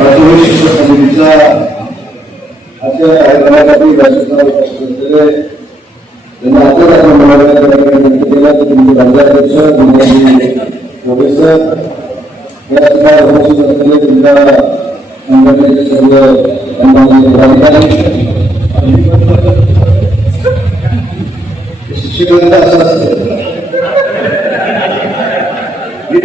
प्राथमिक शिक्षण समितीच्या आजच्या कार्यक्रमासाठी त्यांना आजच आपण बोलायला विनंती केला की तुमचे राज्याध्यक्ष प्रोफेसर या सगळ्या उपस्थित असलेले तुमच्या संघटनेचे सर्व पदाधिकारी शिक्षकांचा असं असतं मी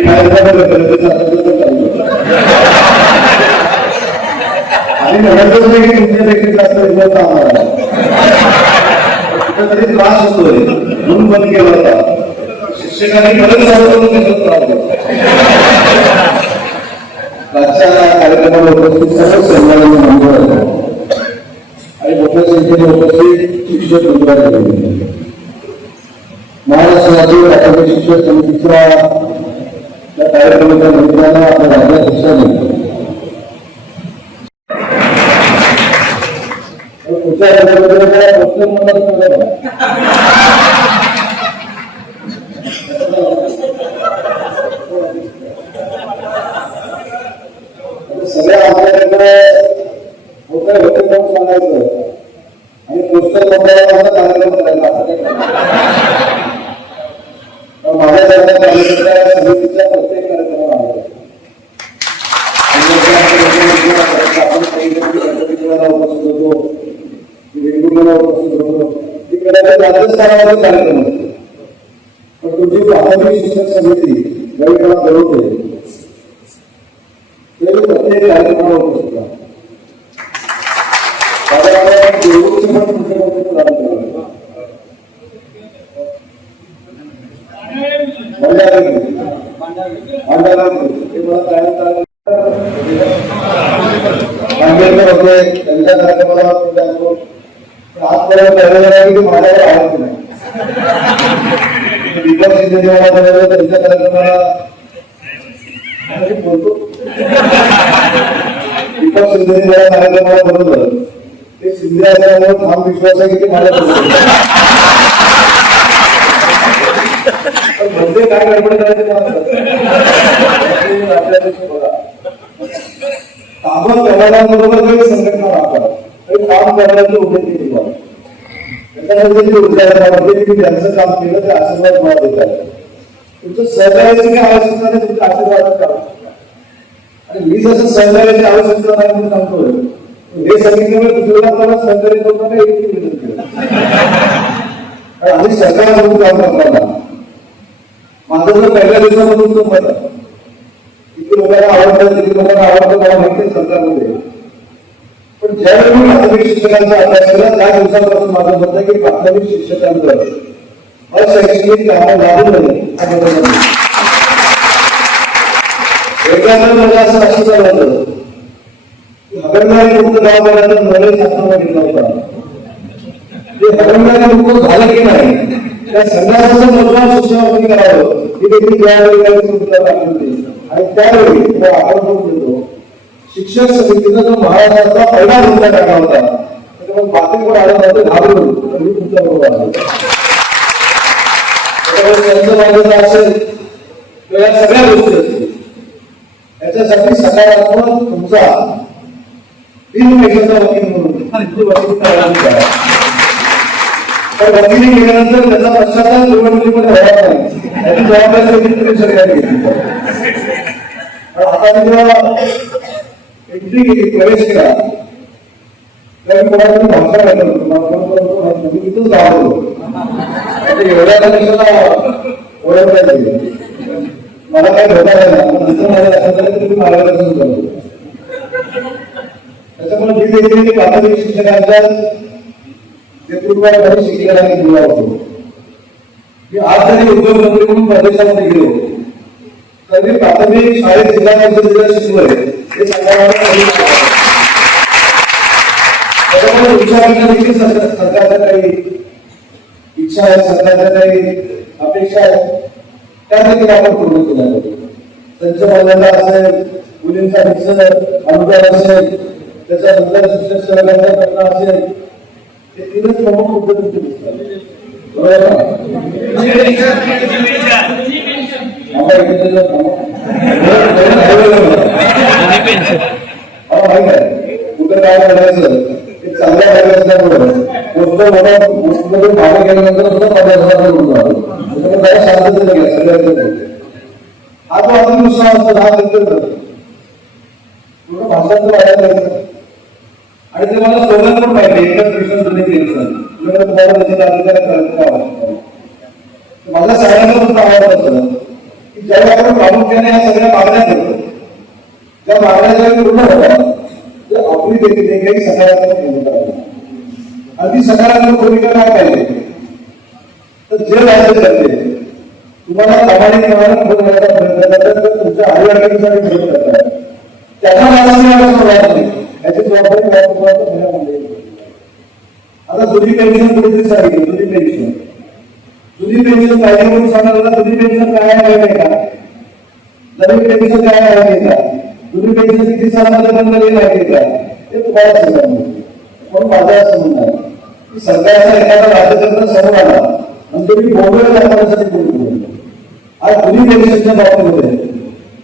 आणि म्हणतच नाही की तुमच्यापैकी जास्त विरोध आम्हाला कुठेतरी त्रास होतोय म्हणून बंद केला होता. शिक्षकांनी बरेच आजच्या कार्यक्रमाला उपस्थित सर्व सन्माननीय मंडळ आणि मोठ्या संख्येने उपस्थित शिक्षक मंडळाचे महाराष्ट्र राज्य प्राथमिक शिक्षक समितीच्या या कार्यक्रमाच्या निमित्तानं आपल्या राज्याध्यक्षांनी सगळ्या आपल्याकडे होते म्हणून सांगायचं आणि पुस्तक मंडळाचा कार्यक्रम करायला माझ्या समितीच्या प्रत्येक कार्यक्रमाला आपण काही गणपतीला उपस्थित होतो वेगवेगळ्याला उपस्थित होतो ती कदाचित राज्यस्तरावरचे कार्यक्रम असतो. पण तुमची प्राथमिक शिक्षण समिती ज्यावेळी मला बोलवते त्यावेळी प्रत्येक कार्यक्रमाला उपस्थित आहे. आंबेडकर होते त्यांच्या कार्यक्रमाला आजपर्यंत माझ्यावर आवडत नाही. दीपक शिंदे जेव्हा त्यांच्या कार्यक्रमाला बोलतो दीपक शिंदे जेव्हा कार्यक्रमाला बोलवलं ते शिंदे असल्यामुळे ठाम विश्वास आहे की माझ्या म्हणजे काय गडबड करायचं कामं करणाऱ्यांबरोबर संघटना राहतात काम करण्याची उमेदवारी दिली त्याच्यामध्ये तुम्ही ज्यांचं काम केलं ते आशीर्वाद मला देतात. तुमचं सहकार्याची काही आवश्यकता नाही, तुमच्या आशीर्वादात काम आणि मी जसं सहकार्याची आवश्यकता नाही म्हणून सांगतोय हे सांगितल्यामुळे दुसऱ्याला मला सहकार्य करताना इतकी विनंती केली कारण आम्ही सरकार म्हणून काम करताना माझं जर पहिल्या दिवसामधून तो मत किती लोकांना आवडतं किती लोकांना आवडतं मला माहिती सरकारमध्ये. पण ज्यावेळी मी प्राथमिक शिक्षकांचा अभ्यास केला त्या दिवसापासून माझं मत आहे की प्राथमिक शिक्षकांवर अशैक्षणिक कामं लागू नये एकदा मला असं लक्षात आलं की हगणदारी मुक्त गाव बनायचा नवीन शासनाला घेतला होता. ते हगणदारी मुक्त झालं की नाही त्या संघाचं मतदान शिक्षणामध्ये करावं ही देखील त्यावेळी आणि त्यावेळी आपण देतो शिक्षक समितीचा जो महाराष्ट्राचा पहिला मुद्दा टाकला होता त्याच्यामुळे बाकी पण आलं नव्हतं घाबरून तर मी तुमच्या बरोबर आलो. त्यांचं मान्यता असेल किंवा या सगळ्या गोष्टी असतील याच्यासाठी सकारात्मक तुमचा 3 पैशाचा वकील म्हणून तर वकिली केल्यानंतर त्याचा पश्चाताप निवडणुकीमध्ये होणार नाही याची जबाबदारी सगळ्यांनी घेतली. आता जेव्हा एंट्री केली प्रवेश केला त्यावेळी कोणाला भाषा घालतो मी तिथून जावं एवढ्या कशाला ओळखता येईल मला काही धोका नाही नंतर माझ्या लक्षात आलं तुम्ही मार्गदर्शन करतो. त्याच्यामुळे मी देखील प्राथमिक शिक्षकांच्या नेतृत्वाखाली शिक्षकांनी दिला होतो. मी आज जरी उद्योगमंत्री म्हणून प्रदेशामध्ये गेलो तरी प्राथमिक शाळेत जिल्हा परिषदेला शिकलोय हे सांगायला देखील सरकारच्या काही इच्छा आहे सरकारच्या काही अपेक्षा आहे त्या देखील आपण पूर्ण केल्या पाहिजे. त्यांच्या मर्यादा असेल मुलींचा अनुदान असेल त्याच्यानंतर शिक्षक सहकार्याचा प्रश्न असेल हे 3च प्रमुख पद्धतीचे दिसतात. माहित आहे कुठं काय करायचं ते चांगल्या पाहिजे असल्यामुळे गोष्ट मागे गेल्यानंतर सुद्धा 50,000 होऊन जातो. त्याच्यामुळे शांततेत घ्या सगळ्या हा जो आत्मविश्वास असतो हा नंतर पूर्ण भाषांतर व्हायला पाहिजे. आणि ते मला स्लोगन पण पाहिजे एकच मिशन तुम्ही केलं तुम्हाला त्याच्या अधिकार माझ्या सगळ्यांना पण आवडत असतं की ज्यावेळी आपण प्रामुख्याने या सगळ्या मागण्या करतो त्या मागण्या ज्यावेळी पूर्ण होतात तर आपली देखील काही सकारात्मक भूमिका आहे. आणि ती सकारात्मक भूमिका काय पाहिजे तर जे राज्य करते तुम्हाला प्रामाणिकपणाने बोलण्याचा प्रयत्न करतात तर तुमच्या आईवडिलांसाठी प्रयत्न करतात त्यांना नाही याची जबाबदारी आता जुनी पेन्शन कुठेतरी सांगितली जुनी पेन्शन पाहिजे म्हणून सांगायला जुनी पेन्शन काय आहे माहिती का नवीन पेन्शन काय आहे का जुनी पेन्शन किती सालामध्ये बंद झाली माहिती का ते तुम्हाला सांगा म्हणून माझं असं म्हणणं आहे की सरकारचा एखादा राज्यकर्ता समोर आला आणि तुम्ही बोलूया दाखवण्यासाठी बोलतो आज जुनी पेन्शनच्या बाबतीमध्ये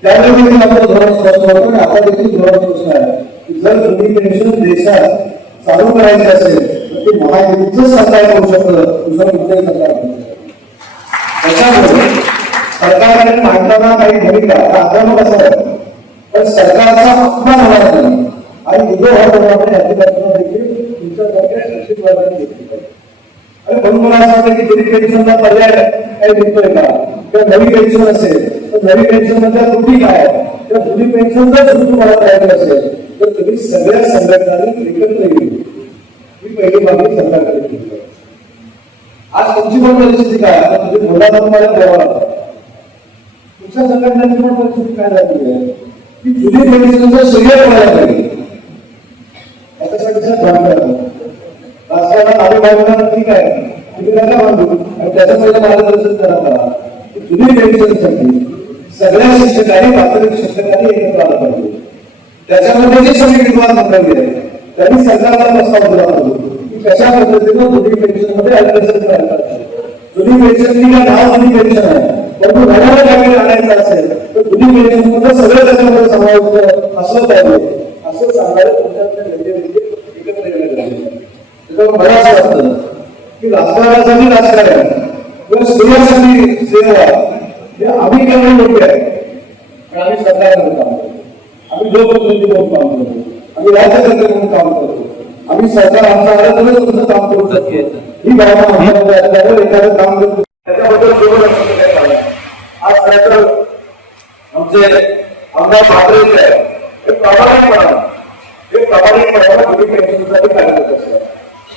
त्यावेळी आपलं धोरण स्पष्ट होतं आणि आता देखील धोरण स्पष्ट आहे की जर जुनी पेन्शन देशात चालू करायची असेल तर ते महायुतीच सरकार करू शकतं दुसरं कुठलंही सरकार करू शकतं. त्याच्यामुळे सरकारने मांडताना काही भूमिका आक्रमक असं आहे पण सरकारचा अपमान होणार नाही आणि उद्योग होण्याप्रमाणे अधिकाऱ्यांना देखील तुमच्यासारख्या शिक्षित वर्गाने घेतली पाहिजे. आणि म्हणून मला असं वाटतं की जुनी पेन्शनचा पर्याय काही दिसतोय का किंवा नवी पेन्शन असेल तर नवी पेन्शन मधल्या त्रुटी काय किंवा जुनी पेन्शन जर तुम्हाला करायचं असेल तर तुम्ही सगळ्या संघटनांनी एकत्र येईल ही पहिली मागणी सरकारकडे केली. आज तुमची पण परिस्थिती काय आता म्हणजे मुलांना तुम्हाला बोलावं लागतं तुमच्या संघटनांची पण परिस्थिती काय झाली आहे की जुनी पेन्शनचं श्रेय करायला पाहिजे याच्यासाठी राजकारणात आम्ही बांधणार ठीक आहे तुम्ही नका बांधू आणि त्याच्या पहिले मार्गदर्शन करा मला की जुनी पेन्शनसाठी सगळ्या शिक्षकांनी प्राथमिक शिक्षकांनी एकत्र आलं पाहिजे. त्याच्यामध्ये जे सगळे विद्वान मंडळी आहेत त्यांनी सरकारला प्रस्ताव दिला पाहिजे की कशा पद्धतीनं जुनी पेन्शन मध्ये ऍडमिशन करायला पाहिजे. जुनी पेन्शन किंवा नाव जुनी पेन्शन आहे परंतु नव्याला काहीतरी आणायचं असेल तर जुनी पेन्शन मध्ये सगळं त्याच्यामध्ये समाविष्ट असलं पाहिजे असं सांगायला तुमच्याकडे नेते एकत्र येण्यात पाहिजे. त्याच्यामुळे मला असं वाटतं की राजकारणासाठी राजकारण किंवा स्त्रियांसाठी सेवा हे आम्ही करणं योग्य आहे आणि आम्ही सरकारकडे काम करतो आम्ही लोकप्रतिनिधी म्हणून काम करतो आम्ही राज्यकर्ते म्हणून काम करतो आम्ही सरकार आमच्या आलं तरच तुमचं काम करू शकते ही भावना आमच्यामध्ये असल्यावर एखादं काम करतो त्याच्याबद्दल केवळ आज खरं तर आमचे आमदार ठाकरे हे प्रामाणिकपणा जुनी पेन्शनसाठी कार्य करत असतात.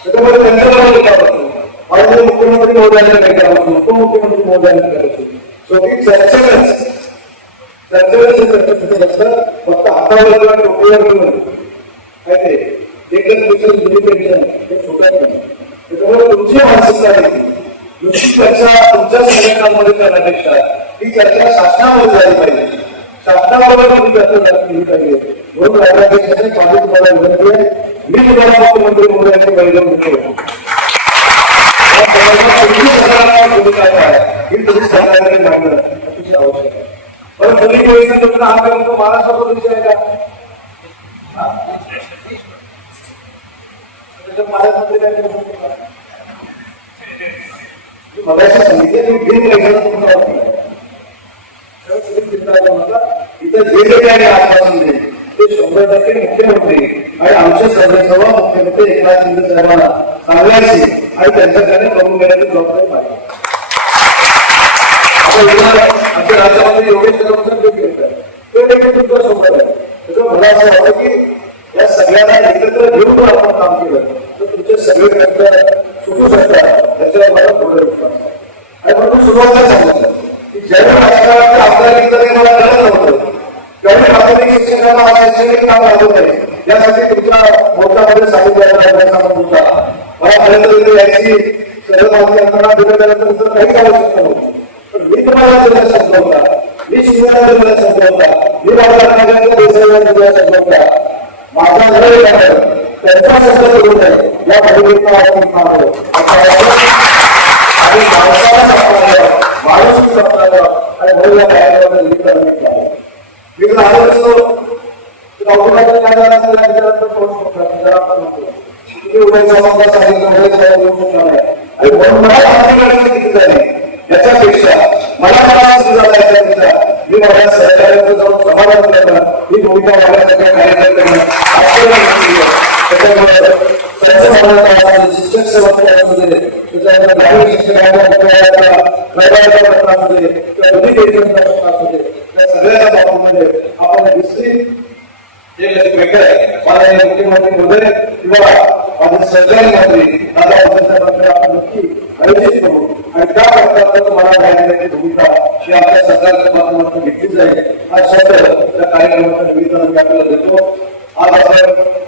त्याच्यामुळे त्यांच्याबरोबर काम करतो माननीय मुख्यमंत्री महोदयांच्या बँकेपासून उपमुख्यमंत्री महोदयांच्या बँकेपासून शेवटी चर्चेच फक्त हातावर किंवा टोपीवर घेऊन काय ते एकच पेन्शन जुनी पेन्शन हे सुटत नाही. त्याच्यामुळे तुमची मानसिकता देखील नुसती चर्चा तुमच्या संघटनांमध्ये करण्यापेक्षा ही चर्चा शासनामध्ये झाली पाहिजे शासनाबरोबर तुम्ही चर्चा केली पाहिजे. म्हणून राज्याध्यक्षांनी माझी तुम्हाला विनंती आहे मी तुम्हाला मुख्यमंत्री महोदयांची बैठक घेतो भूमिका काय ही तुम्ही सरकारने मांडणं अतिशय आवश्यक आहे. पण जुनी पेन्शन तुमचा हा करतो महाराष्ट्राचा विषय आहे का महाराष्ट्रामध्ये काय करू शकतो मगाशी सांगितलं की बिल पैशाचा तुमचा इथं जे जे काही आश्वासन देईल ते 100% मुख्यमंत्री आणि आमचे सदस्य मुख्यमंत्री एकनाथ शिंदे साहेबांना सांगायची आणि त्यांच्याकडे करून घेण्याची जबाबदारी पाहिजे. आमच्या राज्यामध्ये योगेश ते देखील तुमच्या सोबत आहे. त्याच्यामुळे मला असं वाटतं की या सगळ्यांना एकत्र घेऊन जर आपण काम केलं तर तुमचे सगळे कर्तव्य सुटू शकतात त्याच्यावर मला थोडं विश्वास आहे. आणि म्हणून सुरुवातीला सांगितलं की ज्यावेळी राजकारणात आपल्याला इतर मला कळत नव्हतं त्यावेळी प्राथमिक शिक्षकांना शैक्षणिक काम राबवत आहे यासाठी तुमच्या मोर्चामध्ये सांगितलं होता मला पर्यंत याची सर्व माहिती असताना दिलं त्यानंतर काहीच आवश्यकता नव्हतं. पण मी तुम्हाला दिलेला शब्द होता मी शिक्षकांना दिलेला शब्द होता मी देसाईला दिलेला शब्द होता माझा वेळ त्यांचा शब्द करून या भूमिकेचा आपण पाहतो आणि माणसाला सापडावं माणूस सापडावं आणि म्हणून या कार्यक्रमाला मी तर आलो असतो अवघडाचं काय झालं असेल या विचारात करू शकतो जरा आपण म्हणतो तुम्ही उद्या समाजात सांगितलं उद्या साहेब येऊ शकणार नाही आणि म्हणून मला आर्थिक अडचण किती झाली याच्यापेक्षा मला सुद्धा याच्यापेक्षा मी माझ्या सहकार्याचं जाऊन समाधान करणं ही भूमिका माझ्या सगळ्या कार्यकर्त्यांना त्याच्यामुळे शिक्षक सेवकांमध्ये त्याच्यानंतर ग्रामीण शिक्षकांच्या प्रश्नामध्ये किंवा विधी प्रश्नामध्ये त्या सगळ्याच्या बाबतीमध्ये आपण विस्तृत हे वेगळं आहे मला हे मुख्यमंत्री महोदय किंवा माझे सरकारी मंत्री दादा भुसे आपण नक्की आयोजित करू आणि त्या प्रकारचं तुम्हाला राहिलेली भूमिका ही आपल्या सरकारच्या माध्यमातून घेतली जाईल हा शब्द त्या कार्यक्रमाच्या निमित्तानं मी आपल्याला देतो. आज आपण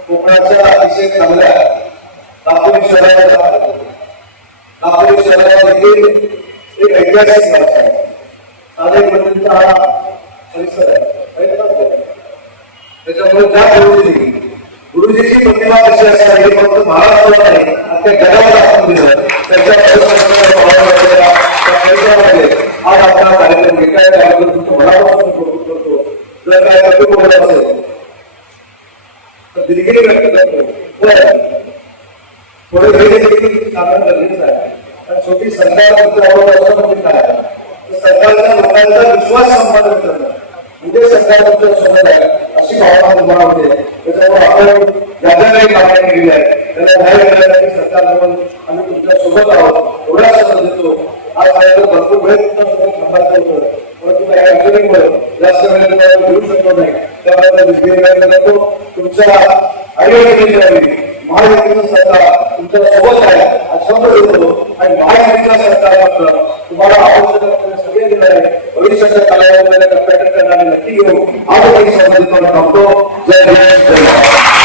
कोकणाच्या अतिशय चांगल्या नागपूर शहराला नागपूर शहराला देखील एक ऐतिहासिक भाषा आहे साधे पद्धतीचा हा परिसर आहे त्याच्यामुळे ज्या गुरुजीची प्रतिमा कशी असणार हे फक्त महाराष्ट्राला नाही अख्ख्या जगाला दाखवून दिलं आज आपला कार्यक्रम घेतलाय त्याबद्दल तुमचं मनापासून कौतुक करतो. जर काय कौतुक बोलत असेल तर दिलगिरी व्यक्त करतो थोडे वेळ देखील सांगणं गरजेचं आहे कारण शेवटी सरकार म्हणजे काय सरकारच्या लोकांचा विश्वास संपादन करणं म्हणजे सरकार तुमच्या सोबत आहे अशी भावना निर्माण होते. त्याच्यामुळे आपण ज्या ज्या काही मागण्या केलेल्या आहेत त्याला न्याय करण्यासाठी सरकारजवळ आम्ही तुमच्या सोबत आहोत एवढा शब्द देतो. आज आपल्याला भरपूर वेळ तुमच्यासोबत थांबायचं होतं परंतु काही अडचणीमुळे जास्त वेळ तुम्हाला घेऊ शकतो नाही त्याबद्दल तुमच्या आईवडिलांनी महायुतीचं सरकार तुमच्या सोबत आहे शब्द देतो आणि महायुतीचं सरकार मात्र तुम्हाला आवश्यक असलेले सगळे निर्णय भविष्याच्या कालावधीमध्ये टप्प्याटप्प्याने नक्की घेऊ आज काही संबंधित थांबतो. जय